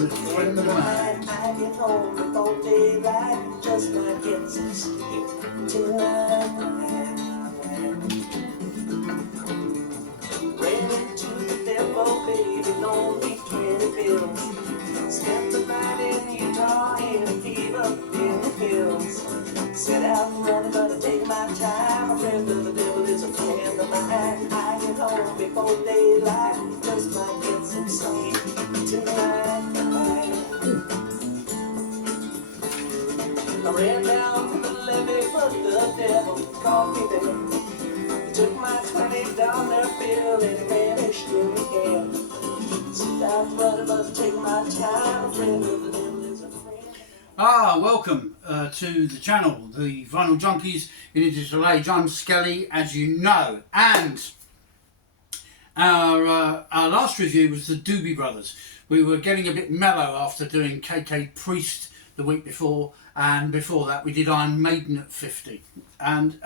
is a friend of mine. I get home before daylight, just might get some sleep tonight. Ran into the devil, baby, lonely 20 pills. Spent the night in Utah in a fever in the hills. Set out running, but I take my time. A friend of the devil is a friend of mine. I get home before daylight, just might get some sleep tonight. I ran down to the levee, but the devil caught me there. He took my $20 bill and he vanished in the air. Sit down running, but take my time. A friend of the devil is a friend. Welcome to the channel, the Vinyl Junkies in a Digital Age. I'm Skelly, as you know, and our last review was the Doobie Brothers. We were getting a bit mellow after doing KK Priest the week before, and before that we did Iron Maiden at 50. And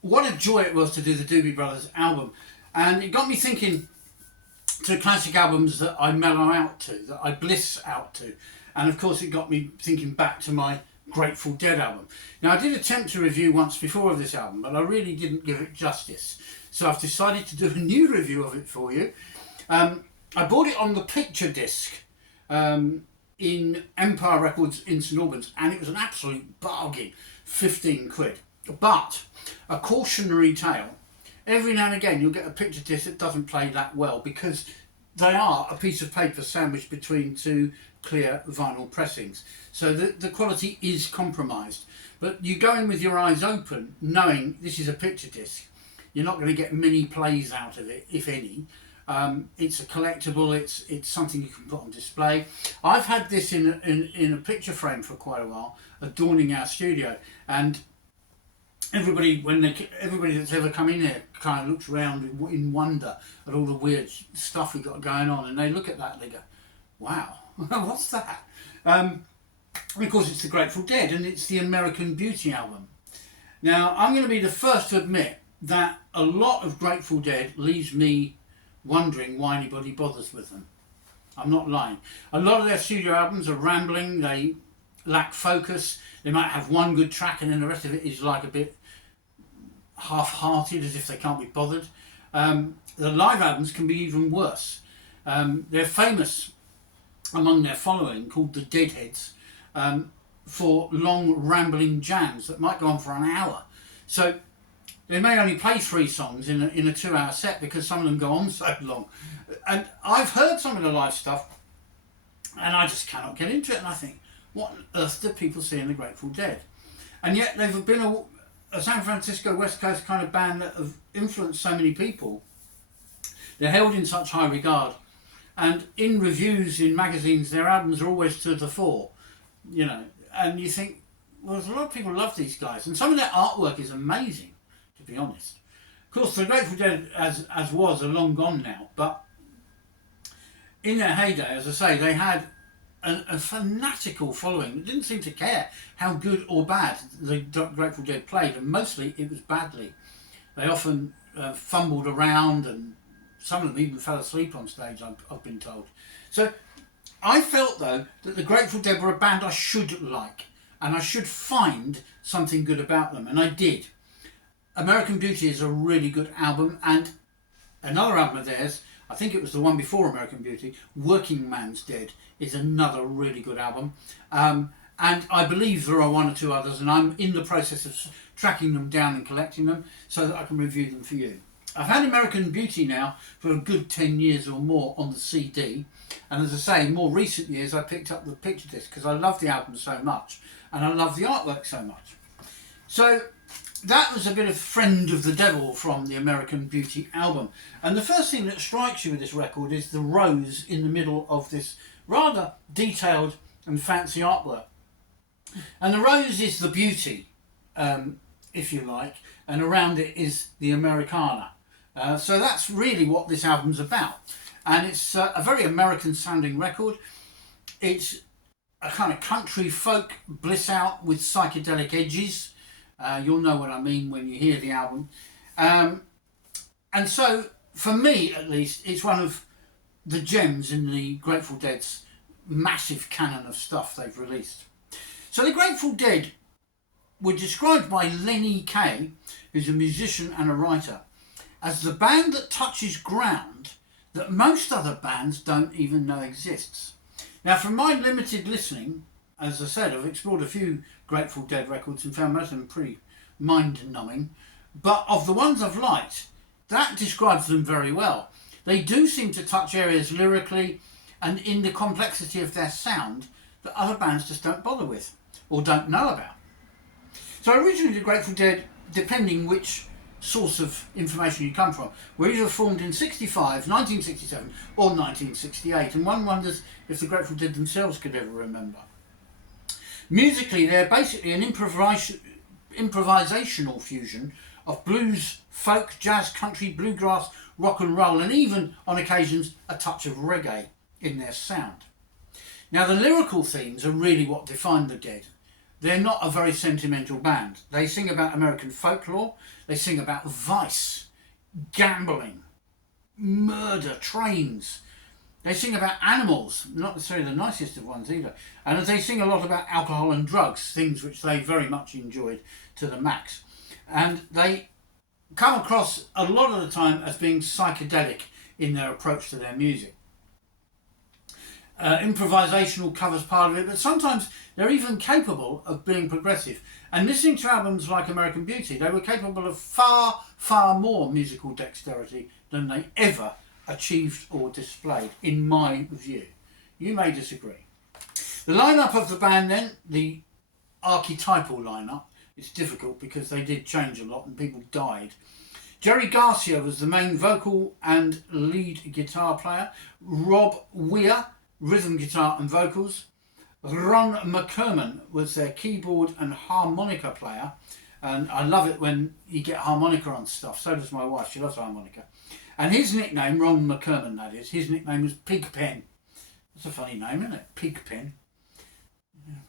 what a joy it was to do the Doobie Brothers album, and it got me thinking to classic albums that I mellow out to, that I bliss out to. And of course it got me thinking back to my Grateful Dead album. Now I did attempt to review once before of this album, but I really didn't give it justice. So I've decided to do a new review of it for you. I bought it on the picture disc in Empire Records in St Albans, and it was an absolute bargain, 15 quid. But a cautionary tale, every now and again you'll get a picture disc that doesn't play that well because they are a piece of paper sandwiched between two clear vinyl pressings, so the quality is compromised. But you go in with your eyes open knowing this is a picture disc. You're not going to get many plays out of it, if any. It's a collectible, it's something you can put on display. I've had this in a picture frame for quite a while, adorning our studio, and everybody that's ever come in here kind of looks around in wonder at all the weird stuff we've got going on, and they look at that and they go, wow, what's that? And of course it's the Grateful Dead, and it's the American Beauty album. Now I'm going to be the first to admit that a lot of Grateful Dead leaves me wondering why anybody bothers with them. I'm not lying. A lot of their studio albums are rambling, they lack focus, they might have one good track and then the rest of it is like a bit half-hearted, as if they can't be bothered. The live albums can be even worse. They're famous among their following, called the Deadheads, for long rambling jams that might go on for an hour. So they may only play 3 songs in a 2-hour set because some of them go on so long. And I've heard some of the live stuff and I just cannot get into it, and I think, what on earth do people see in the Grateful Dead? And yet they've been a San Francisco West Coast kind of band that have influenced so many people. They're held in such high regard, and in reviews in magazines their albums are always to the fore, you know, and you think, well, there's a lot of people love these guys, and some of their artwork is amazing, to be honest. Of course the Grateful Dead as was are long gone now, but in their heyday, as I say, they had a fanatical following that didn't seem to care how good or bad the Grateful Dead played, and mostly it was badly. They often fumbled around, and some of them even fell asleep on stage, I've been told. So I felt though that the Grateful Dead were a band I should like, and I should find something good about them, and I did. American Beauty is a really good album, and another album of theirs, I think it was the one before American Beauty, Working Man's Dead, is another really good album. And I believe there are 1 or 2 others, and I'm in the process of tracking them down and collecting them so that I can review them for you. I've had American Beauty now for a good 10 years or more on the CD, and as I say, in more recent years I picked up the picture disc because I love the album so much and I love the artwork so much. So that was a bit of Friend of the Devil from the American Beauty album. And the first thing that strikes you with this record is the rose in the middle of this rather detailed and fancy artwork. And the rose is the beauty, if you like, and around it is the Americana. So that's really what this album's about. And it's a very American sounding record. It's a kind of country folk bliss out with psychedelic edges. You'll know what I mean when you hear the album. And so, for me at least, it's one of the gems in the Grateful Dead's massive canon of stuff they've released. So the Grateful Dead were described by Lenny Kaye, who's a musician and a writer, as the band that touches ground that most other bands don't even know exists. Now, from my limited listening, as I said, I've explored a few Grateful Dead records and found most of them pretty mind-numbing, but of the ones I've liked, that describes them very well. They do seem to touch areas lyrically and in the complexity of their sound that other bands just don't bother with or don't know about. So originally the Grateful Dead, depending which source of information you come from, were either formed in 65, 1967 or 1968, and one wonders if the Grateful Dead themselves could ever remember. Musically, they're basically an improvisational fusion of blues, folk, jazz, country, bluegrass, rock and roll, and even, on occasions, a touch of reggae in their sound. Now, the lyrical themes are really what define the Dead. They're not a very sentimental band. They sing about American folklore, they sing about vice, gambling, murder, trains. They sing about animals, not necessarily the nicest of ones either. And they sing a lot about alcohol and drugs, things which they very much enjoyed to the max. And they come across a lot of the time as being psychedelic in their approach to their music. Improvisational covers part of it, but sometimes they're even capable of being progressive. And listening to albums like American Beauty, they were capable of far, far more musical dexterity than they ever achieved or displayed, in my view. You may disagree. The lineup of the band then, the archetypal lineup, it's difficult because they did change a lot and people died. Jerry Garcia was the main vocal and lead guitar player. Rob Weir, rhythm guitar and vocals. Ron McKerman was their keyboard and harmonica player, and I love it when you get harmonica on stuff. So does my wife, she loves harmonica. And his nickname, Ron McKerman that is, his nickname was Pigpen. That's a funny name, isn't it? Pigpen.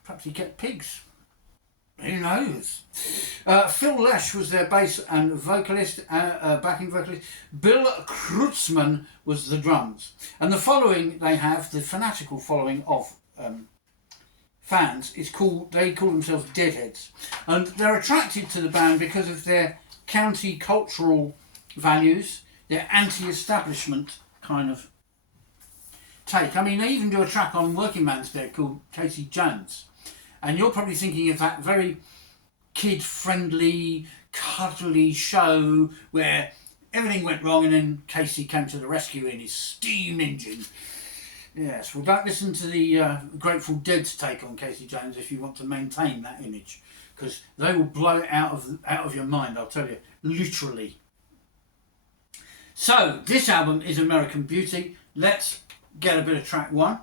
Perhaps he kept pigs. Who knows? Phil Lesh was their bass and vocalist, backing vocalist. Bill Kreutzmann was the drums. And the following they have, the fanatical following of fans, they call themselves Deadheads. And they're attracted to the band because of their county-cultural values, their anti-establishment kind of take. I mean, they even do a track on Working Man's Day called Casey Jones. And you're probably thinking of that very kid-friendly, cuddly show where everything went wrong and then Casey came to the rescue in his steam engine. Yes, well, don't listen to the Grateful Dead's take on Casey Jones if you want to maintain that image, because they will blow it out of your mind, I'll tell you, literally. So, this album is American Beauty. Let's get a bit of track one,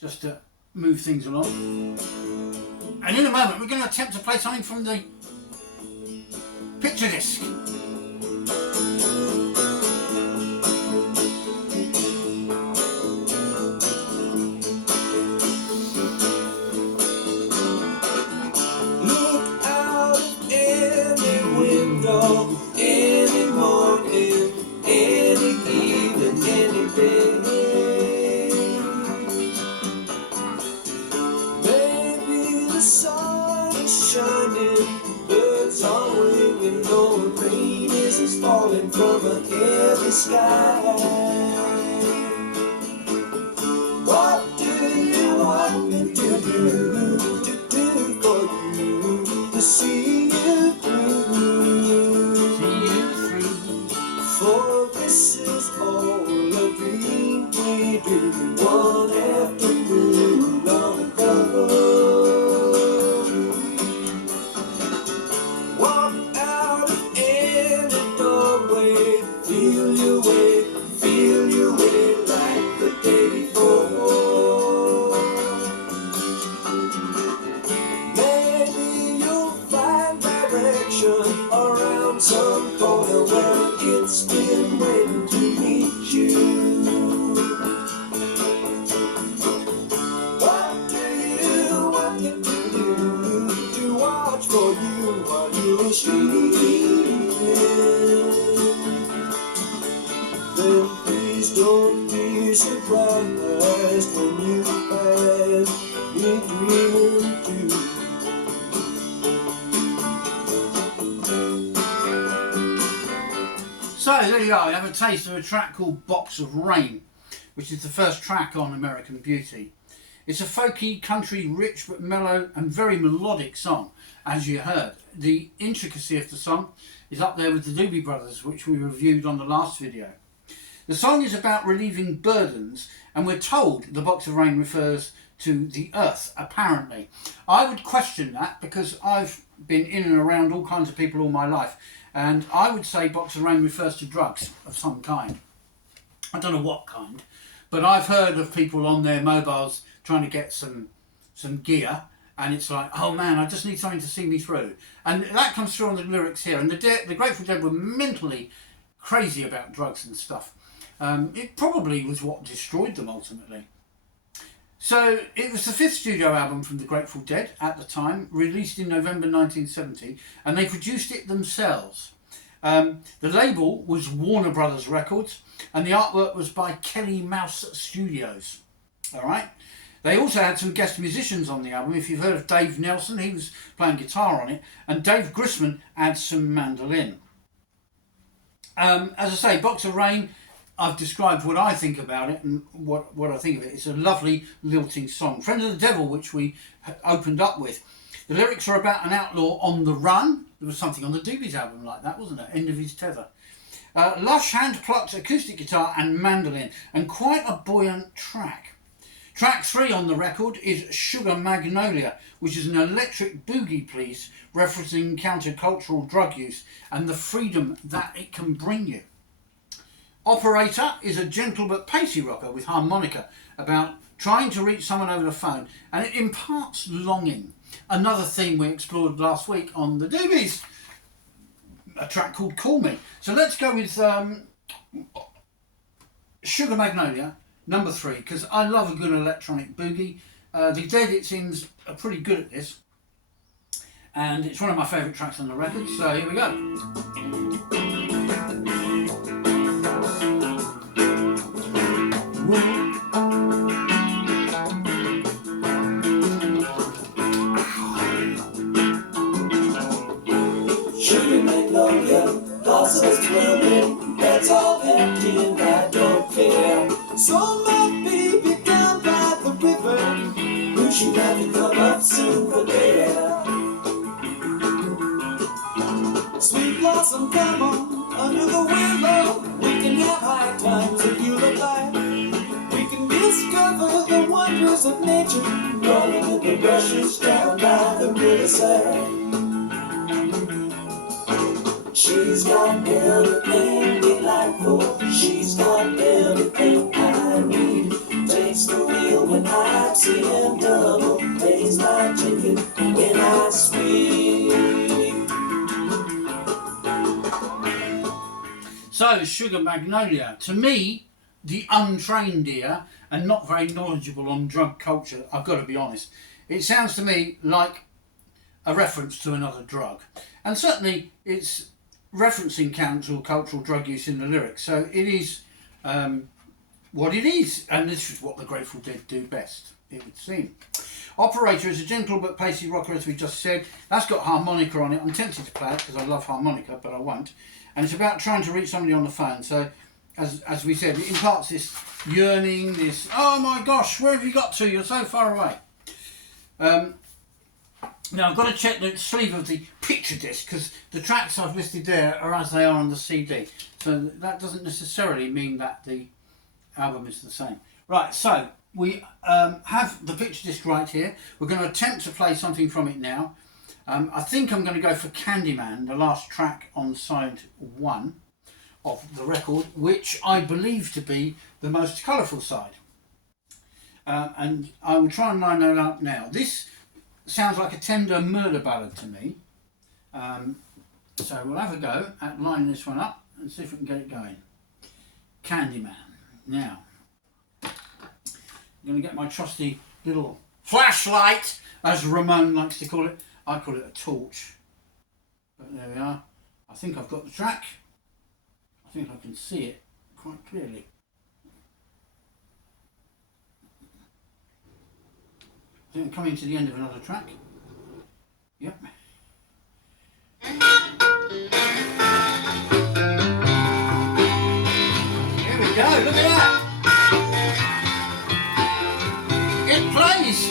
just to move things along. And in a moment, we're going to attempt to play something from the picture disc. Look out of any window, any morning, any evening, any day. Maybe the sun is shining, birds are winging, no rain is falling from a heavy sky. What do you want me to do for you, to see you through? For this is all a dream we dreamed one afternoon long ago. Walk out of any doorway, feel your way, feel be surprised when you pass me dreaming too. So there you are, you have a taste of a track called Box of Rain, which is the first track on American Beauty. It's a folky, country, rich but mellow and very melodic song, as you heard. The intricacy of the song is up there with the Doobie Brothers, which we reviewed on the last video. The song is about relieving burdens, and we're told the Box of Rain refers to the earth, apparently. I would question that because I've been in and around all kinds of people all my life, and I would say Box of Rain refers to drugs of some kind. I don't know what kind, but I've heard of people on their mobiles trying to get some gear, and it's like, oh man, I just need something to see me through. And that comes through on the lyrics here. And the Grateful Dead were mentally crazy about drugs and stuff. It probably was what destroyed them ultimately. So it was the fifth studio album from the Grateful Dead at the time, released in November 1970, and they produced it themselves. The label was Warner Brothers Records, and the artwork was by Kelly Mouse Studios. All right. They also had some guest musicians on the album. If you've heard of Dave Nelson, he was playing guitar on it, and Dave Grisman adds some mandolin. As I say, Box of Rain, I've described what I think about it and what I think of it. It's a lovely, lilting song. Friend of the Devil, which we opened up with. The lyrics are about an outlaw on the run. There was something on the Doobies album like that, wasn't there? End of His Tether. Lush hand-plucked acoustic guitar and mandolin, and quite a buoyant track. Track 3 on the record is Sugar Magnolia, which is an electric boogie piece referencing countercultural drug use and the freedom that it can bring you. Operator is a gentle but pacey rocker with harmonica about trying to reach someone over the phone, and it imparts longing. Another theme we explored last week on the Doobies, a track called Call Me. So let's go with Sugar Magnolia, number 3, because I love a good electronic boogie. The Dead, it seems, are pretty good at this, and it's one of my favourite tracks on the record, so here we go. Sugar Magnolia, blossoms blooming, that's all empty and I don't care. So my baby down by the river, who should have to come up soon for there. Sweet blossom, come on, under the willow, we can have high times if you look like. We can discover the wonders of nature, rolling in the rushes down by the riverside. She's got everything delightful, she's got everything I need. Takes the wheel when I'm seeing double, pays my ticket when I speak. So, Sugar Magnolia, to me, the untrained ear and not very knowledgeable on drug culture, I've got to be honest, it sounds to me like a reference to another drug. And certainly it's referencing countercultural drug use in the lyrics, so it is what it is, and this is what the Grateful Dead do best, it would seem. Operator is a gentle but pacey rocker, as we just said. That's got harmonica on it. I'm tempted to play it because I love harmonica, but I won't. And it's about trying to reach somebody on the phone, so as we said, it imparts this yearning, this, oh my gosh, where have you got to, you're so far away. Now I've got to check the sleeve of the picture disc because the tracks I've listed there are as they are on the CD. So that doesn't necessarily mean that the album is the same. Right, so we have the picture disc right here. We're going to attempt to play something from it now. I think I'm going to go for Candyman, the last track on side 1 of the record, which I believe to be the most colourful side. And I will try and line that up now. This sounds like a tender murder ballad to me, so we'll have a go at lining this one up and see if we can get it going. Candyman. Now, I'm going to get my trusty little flashlight, as Ramon likes to call it. I call it a torch, but there we are. I think I've got the track. I think I can see it quite clearly. Then coming to the end of another track. Yep. Here we go, look at that! It plays!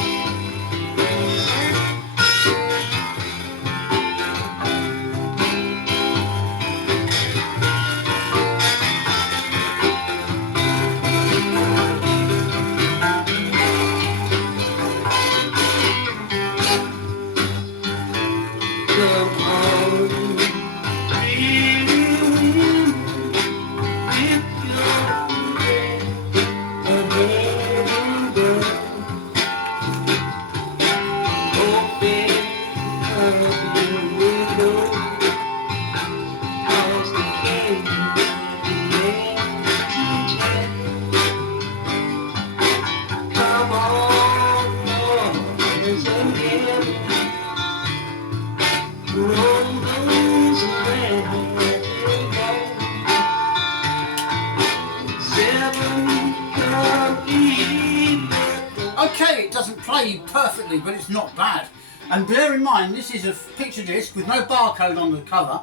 Okay, it doesn't play perfectly, but it's not bad. And bear in mind, this is a picture disc with no barcode on the cover,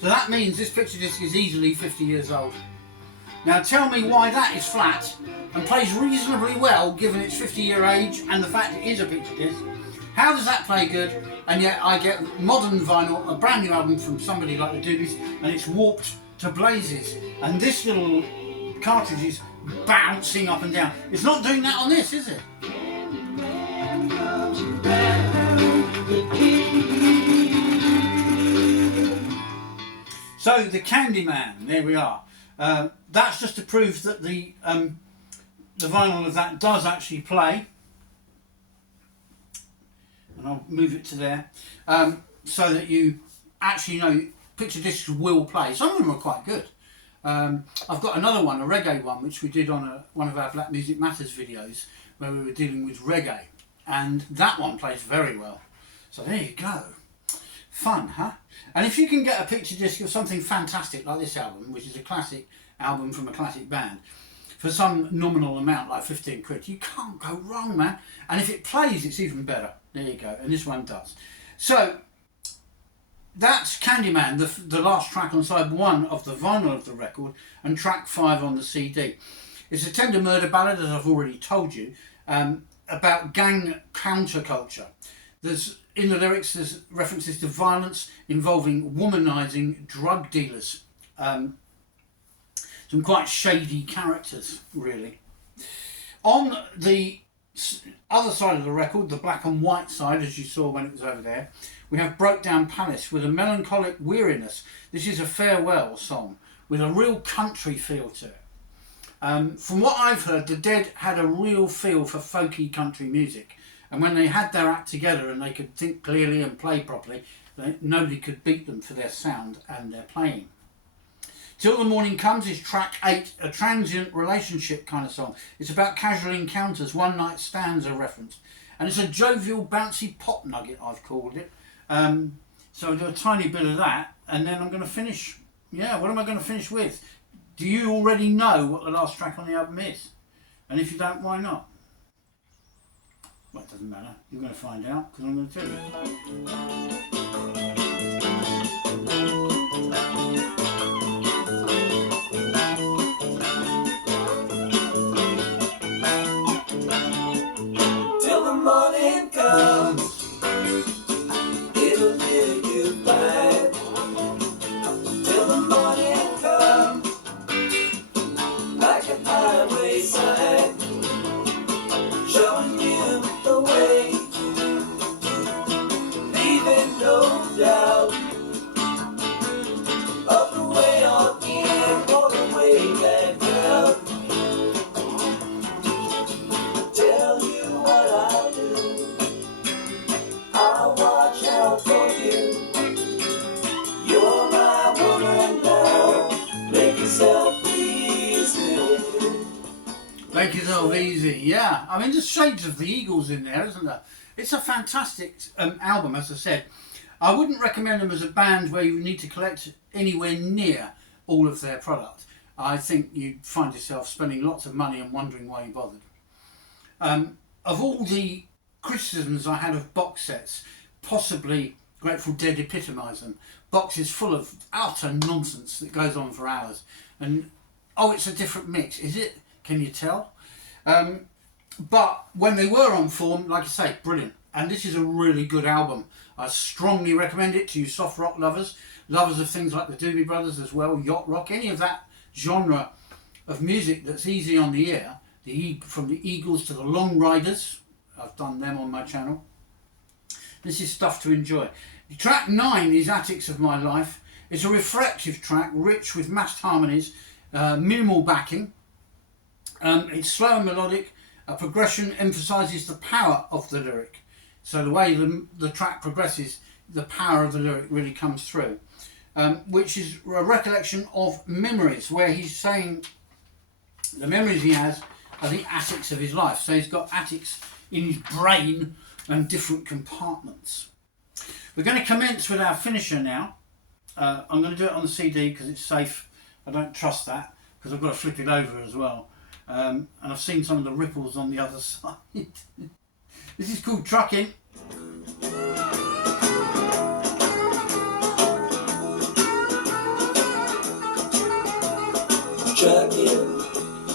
so that means this picture disc is easily 50 years old. Now tell me why that is flat and plays reasonably well given its 50-year age and the fact it is a picture disc. How does that play good, and yet I get modern vinyl, a brand new album from somebody like the DEADHEADS, and it's warped to blazes, and this little cartridge is bouncing up and down. It's not doing that on this, is it? So the Candyman, there we are. That's just to prove that the vinyl of that does actually play. And I'll move it to there, so that you actually know picture discs will play. Some of them are quite good. I've got another one, a reggae one, which we did on one of our Black Music Matters videos, where we were dealing with reggae, and that one plays very well. So there you go. Fun, huh? And if you can get a picture disc of something fantastic like this album, which is a classic album from a classic band, for some nominal amount like 15 quid, you can't go wrong, man. And if it plays, it's even better. There you go, and this one does. So that's Candyman, the last track on side 1 of the vinyl of the record, and track 5 on the CD. It's a tender murder ballad, as I've already told you, about gang counterculture. In the lyrics, there's references to violence involving womanising drug dealers. Some quite shady characters, really. On the other side of the record, the black and white side, as you saw when it was over there, we have Broke Down Palace with a melancholic weariness. This is a farewell song with a real country feel to it. From what I've heard, the Dead had a real feel for folky country music, and when they had their act together and they could think clearly and play properly, nobody could beat them for their sound and their playing. Till the Morning Comes is track 8, a transient relationship kind of song. It's about casual encounters, one night stands are referenced, and it's a jovial, bouncy pop nugget, I've called it. So I'll do a tiny bit of that, and then I'm going to finish. Yeah, what am I going to finish with? Do you already know what the last track on the album is? And if you don't, why not? Well, it doesn't matter. You're going to find out, because I'm going to tell you. Till the morning comes, it'll do you fine. Till the morning comes, like a highway sign, showing you the way, leaving no doubt of the way on in or the way back down. Tell you what I'll do, I'll watch out for you. You're my woman now, make yourself easy. Make yourself easy, yeah. I mean, there's shades of the Eagles in there, isn't there? It's a fantastic album, as I said. I wouldn't recommend them as a band where you need to collect anywhere near all of their product. I think you'd find yourself spending lots of money and wondering why you bothered. Of all the criticisms I had of box sets, possibly Grateful Dead epitomise them. Boxes full of utter nonsense that goes on for hours. And, oh, it's a different mix. Is it? Can you tell? But when they were on form, like I say, brilliant. And this is a really good album. I strongly recommend it to you soft rock lovers, lovers of things like the Doobie Brothers as well, yacht rock, any of that genre of music that's easy on the ear, from the Eagles to the Long Riders. I've done them on my channel. This is stuff to enjoy. Track 9 is Attics of My Life. It's a reflective track, rich with massed harmonies, minimal backing. It's slow and melodic. A progression emphasises the power of the lyric. So the way the track progresses, the power of the lyric really comes through. Which is a recollection of memories, where he's saying the memories he has are the attics of his life. So he's got attics in his brain and different compartments. We're going to commence with our finisher now. I'm going to do it on the CD because it's safe. I don't trust that because I've got to flip it over as well. And I've seen some of the ripples on the other side. This is called Trucking. Trucking,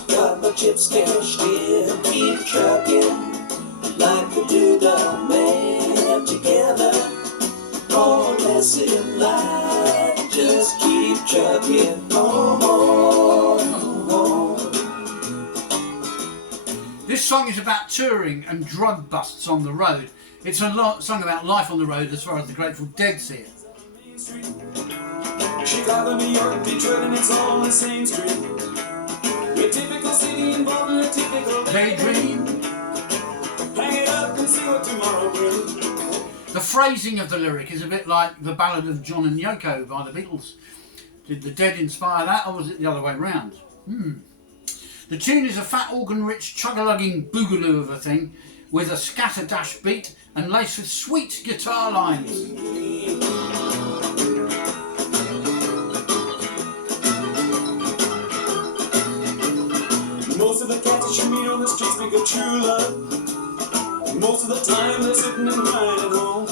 got my chips cashed in. Keep trucking, like we do the man together. More or less in life, just keep trucking on. This song is about touring and drug busts on the road. It's a song about life on the road as far as the Grateful Dead see it. Chicago, New York, Detroit, and it's all on the same street. A typical city involved in a typical daydream. Hang it up and see what tomorrow brings. The phrasing of the lyric is a bit like the ballad of John and Yoko by the Beatles. Did the Dead inspire that, or was it the other way round? The tune is a fat organ-rich, chug-a-lugging boogaloo of a thing, with a scatter-dash beat and laced with sweet guitar lines. Most of the cats that you meet on the street speak of true love. Most of the time they're sitting and crying at home.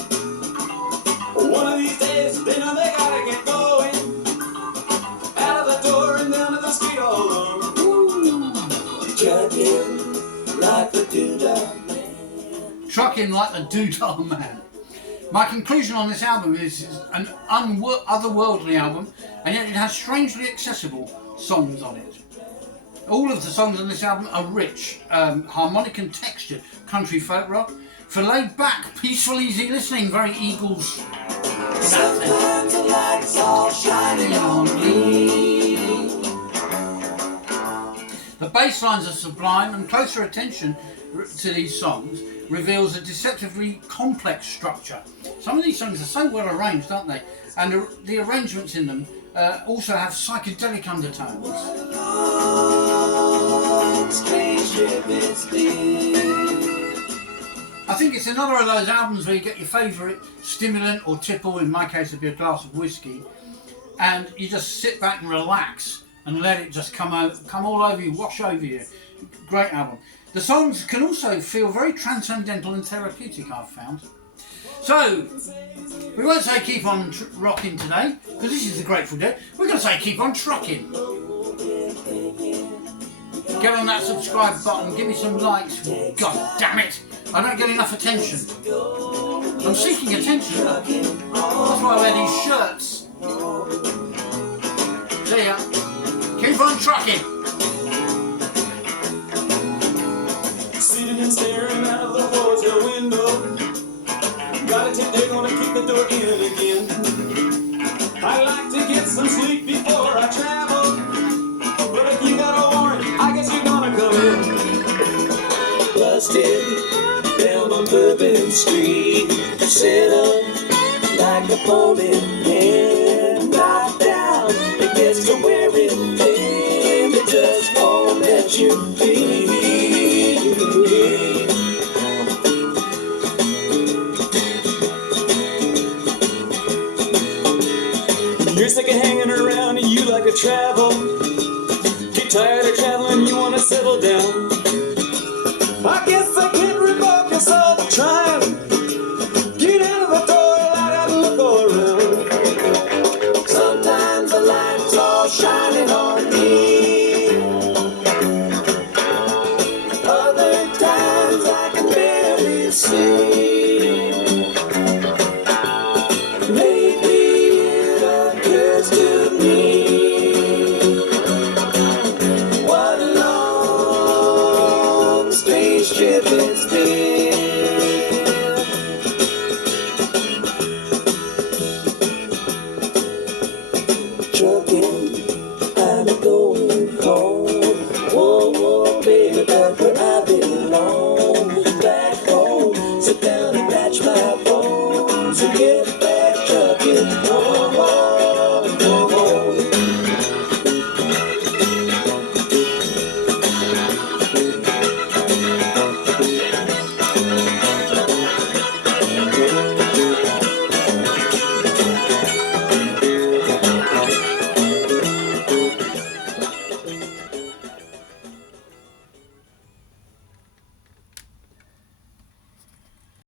One of these days they know they gotta get going. Out of the door and down to the street all alone. Trucking like the Doodah Man. Trucking like the Doodah Man. My conclusion on this album is an otherworldly album, and yet it has strangely accessible songs on it. All of the songs on this album are rich, harmonic and textured country folk rock. For laid back, peaceful, easy listening, very Eagles. Sometimes the lights all shining on me. The bass lines are sublime, and closer attention to these songs reveals a deceptively complex structure. Some of these songs are so well arranged, aren't they? And the arrangements in them also have psychedelic undertones. I think it's another of those albums where you get your favourite stimulant or tipple, in my case it'd be a glass of whiskey, and you just sit back and relax and let it just come all over you, wash over you. Great album. The songs can also feel very transcendental and therapeutic, I've found. So, we won't say keep on rocking today, because this is the Grateful Dead. We're going to say keep on trucking. Get on that subscribe button, give me some likes. God damn it, I don't get enough attention. I'm seeking attention. That's why I wear these shirts. See ya. Keep on trucking. Sitting and staring out of the hotel window. Gotta think they're gonna kick the door in again. I like to get some sleep before I travel, but if you got a warrant, I guess you're gonna come in. Busted down on Bourbon Street, set up like a folding pen, knocked down. It gets to wearing thin, it just won't let you be. You're sick of hanging around and you like to travel. Get tired of traveling, you wanna settle down. I guess I can't revoke yourself. Try At times I can barely see. Lately it occurs to me, what a long, strange trip it's been.